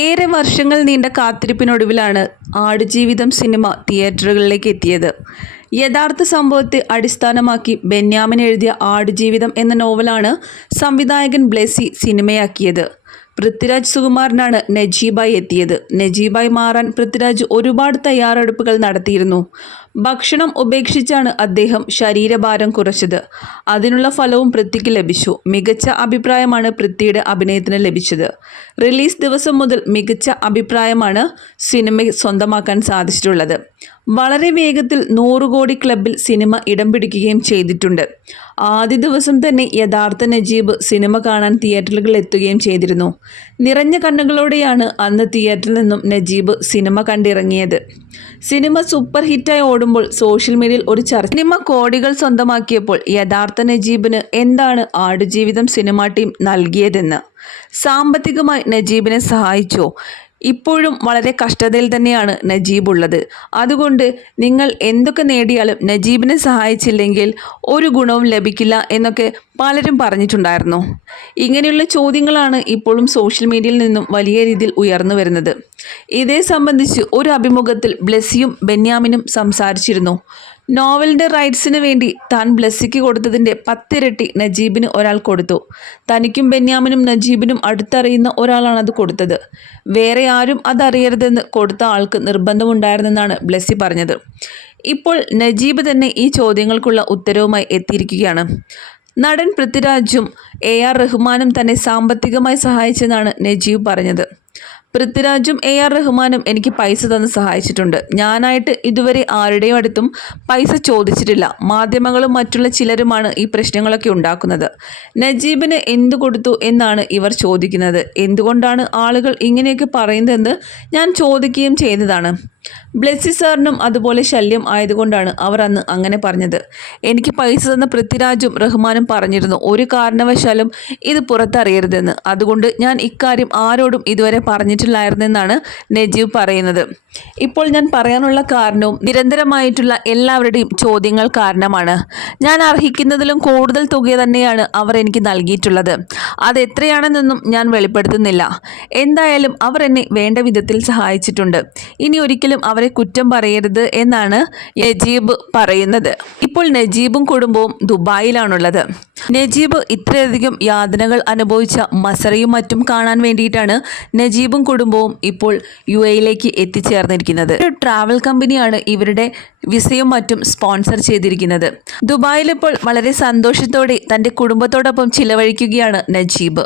ഏറെ വർഷങ്ങൾ നീണ്ട കാത്തിരിപ്പിനൊടുവിലാണ് ആടുജീവിതം സിനിമ തിയേറ്ററുകളിലേക്ക് എത്തിയത്. യഥാർത്ഥ സംഭവത്തെ അടിസ്ഥാനമാക്കി ബെന്യാമിൻ എഴുതിയ ആടുജീവിതം എന്ന നോവലാണ് സംവിധായകൻ ബ്ലെസി സിനിമയാക്കിയത്. പൃഥ്വിരാജ് സുകുമാറിനാണ് നജീബായി എത്തിയത്. നജീബായി മാറാൻ പൃഥ്വിരാജ് ഒരുപാട് തയ്യാറെടുപ്പുകൾ നടത്തിയിരുന്നു. ഭക്ഷണം ഉപേക്ഷിച്ചാണ് അദ്ദേഹം ശരീരഭാരം കുറച്ചത്. അതിനുള്ള ഫലവും പൃഥ്വിക്ക് ലഭിച്ചു. മികച്ച അഭിപ്രായമാണ് പൃഥ്വിയുടെ അഭിനയത്തിന് ലഭിച്ചത്. റിലീസ് ദിവസം മുതൽ മികച്ച അഭിപ്രായമാണ് സിനിമ സ്വന്തമാക്കാൻ സാധിച്ചിട്ടുള്ളത്. വളരെ വേഗത്തിൽ നൂറ് കോടി ക്ലബിൽ സിനിമ ഇടം പിടിക്കുകയും ചെയ്തിട്ടുണ്ട്. ആദ്യ ദിവസം തന്നെ യഥാർത്ഥ നജീബ് സിനിമ കാണാൻ തിയേറ്ററുകളിൽ എത്തുകയും ചെയ്തിരുന്നു. നിറഞ്ഞ കണ്ണുകളോടെയാണ് അന്ന് തിയേറ്ററിൽ നിന്നും നജീബ് സിനിമ കണ്ടിറങ്ങിയത്. സിനിമ സൂപ്പർ ഹിറ്റായി ഓടുമ്പോൾ സോഷ്യൽ മീഡിയയിൽ ഒരു ചർച്ച. സിനിമ കോടികൾ സ്വന്തമാക്കിയപ്പോൾ യഥാർത്ഥ നജീബിന് എന്താണ് ആടുജീവിതം സിനിമ ടീം നൽകിയതെന്ന്. സാമ്പത്തികമായി നജീബിനെ സഹായിച്ചോ? ഇപ്പോഴും വളരെ കഷ്ടതയിൽ തന്നെയാണ് നജീബ് ഉള്ളത് അതുകൊണ്ട് നിങ്ങൾ എന്തൊക്കെ നേടിയാലും നജീബിനെ സഹായിച്ചില്ലെങ്കിൽ ഒരു ഗുണവും ലഭിക്കില്ല എന്നൊക്കെ പലരും പറഞ്ഞിട്ടുണ്ടായിരുന്നു. ഇങ്ങനെയുള്ള ചോദ്യങ്ങളാണ് ഇപ്പോഴും സോഷ്യൽ മീഡിയയിൽ നിന്നും വലിയ രീതിയിൽ ഉയർന്നു വരുന്നത്. ഇതേ സംബന്ധിച്ച് ഒരു അഭിമുഖത്തിൽ ബ്ലെസ്സിയും ബെന്യാമിനും സംസാരിച്ചിരുന്നു. നോവലിന്റെ റൈറ്റ്സിന് വേണ്ടി താൻ ബ്ലെസ്സിക്ക് കൊടുത്തതിന്റെ പത്തിരട്ടി നജീബിന് ഒരാൾ കൊടുത്തു. തനിക്കും ബെന്യാമിനും നജീബിനും അടുത്തറിയുന്ന ഒരാളാണ് അത് കൊടുത്തത്. വേറെ ആരും അതറിയരുതെന്ന് കൊടുത്ത ആൾക്ക് നിർബന്ധമുണ്ടായിരുന്നെന്നാണ് ബ്ലെസ്സി പറഞ്ഞത്. ഇപ്പോൾ നജീബ് തന്നെ ഈ ചോദ്യങ്ങൾക്കുള്ള ഉത്തരവുമായി എത്തിയിരിക്കുകയാണ്. നടൻ പൃഥ്വിരാജും എ ആർ റഹ്മാനും തന്നെ സാമ്പത്തികമായി സഹായിച്ചെന്നാണ് നജീബ് പറഞ്ഞത്. പൃഥ്വിരാജും എ ആർ റഹ്മാനും എനിക്ക് പൈസ തന്ന് സഹായിച്ചിട്ടുണ്ട്. ഞാനായിട്ട് ഇതുവരെ ആരുടെയും അടുത്തും പൈസ ചോദിച്ചിട്ടില്ല. മാധ്യമങ്ങളും മറ്റുള്ള ചിലരുമാണ് ഈ പ്രശ്നങ്ങളൊക്കെ ഉണ്ടാക്കുന്നത്. നജീബിന് എന്തു കൊടുത്തു എന്നാണ് ഇവർ ചോദിക്കുന്നത്. എന്തുകൊണ്ടാണ് ആളുകൾ ഇങ്ങനെയൊക്കെ പറയുന്നതെന്ന് ഞാൻ ചോദിക്കുകയും ചെയ്തതാണ്. ബ്ലെസ്സി സാറിനും അതുപോലെ ശല്യം ആയതുകൊണ്ടാണ് അവർ അന്ന് അങ്ങനെ പറഞ്ഞത്. എനിക്ക് പൈസ തന്ന പൃഥ്വിരാജും റഹ്മാനും പറഞ്ഞിരുന്നു ഒരു കാരണവശാലും ഇത് പുറത്തറിയരുതെന്ന്. അതുകൊണ്ട് ഞാൻ ഇക്കാര്യം ആരോടും ഇതുവരെ പറഞ്ഞിട്ടില്ലായിരുന്നെന്നാണ് നജീബ് പറയുന്നത്. ഇപ്പോൾ ഞാൻ പറയാനുള്ള കാരണവും നിരന്തരമായിട്ടുള്ള എല്ലാവരുടെയും ചോദ്യങ്ങൾ കാരണമാണ്. ഞാൻ അർഹിക്കുന്നതിലും കൂടുതൽ തുക തന്നെയാണ് അവർ എനിക്ക് നൽകിയിട്ടുള്ളത്. അത് എത്രയാണെന്നൊന്നും ഞാൻ വെളിപ്പെടുത്തുന്നില്ല. എന്തായാലും അവർ എന്നെ വേണ്ട വിധത്തിൽ സഹായിച്ചിട്ടുണ്ട്. ഇനി ഒരിക്കലും അവരെ കുറ്റം പറയരുത് എന്നാണ് നജീബ് പറയുന്നത്. ഇപ്പോൾ നജീബും കുടുംബവും ദുബായിലാണുള്ളത്. നജീബ് ഇത്രയധികം യാതനകൾ അനുഭവിച്ച മസറയും മറ്റും കാണാൻ വേണ്ടിയിട്ടാണ് നജീബും കുടുംബവും ഇപ്പോൾ യു എയിലേക്ക് എത്തിച്ചേർന്നിരിക്കുന്നത്. ഒരു ട്രാവൽ കമ്പനിയാണ് ഇവരുടെ വിസയും മറ്റും സ്പോൺസർ ചെയ്തിരിക്കുന്നത്. ദുബായിൽ ഇപ്പോൾ വളരെ സന്തോഷത്തോടെ തന്റെ കുടുംബത്തോടൊപ്പം ചിലവഴിക്കുകയാണ് നജീബ്.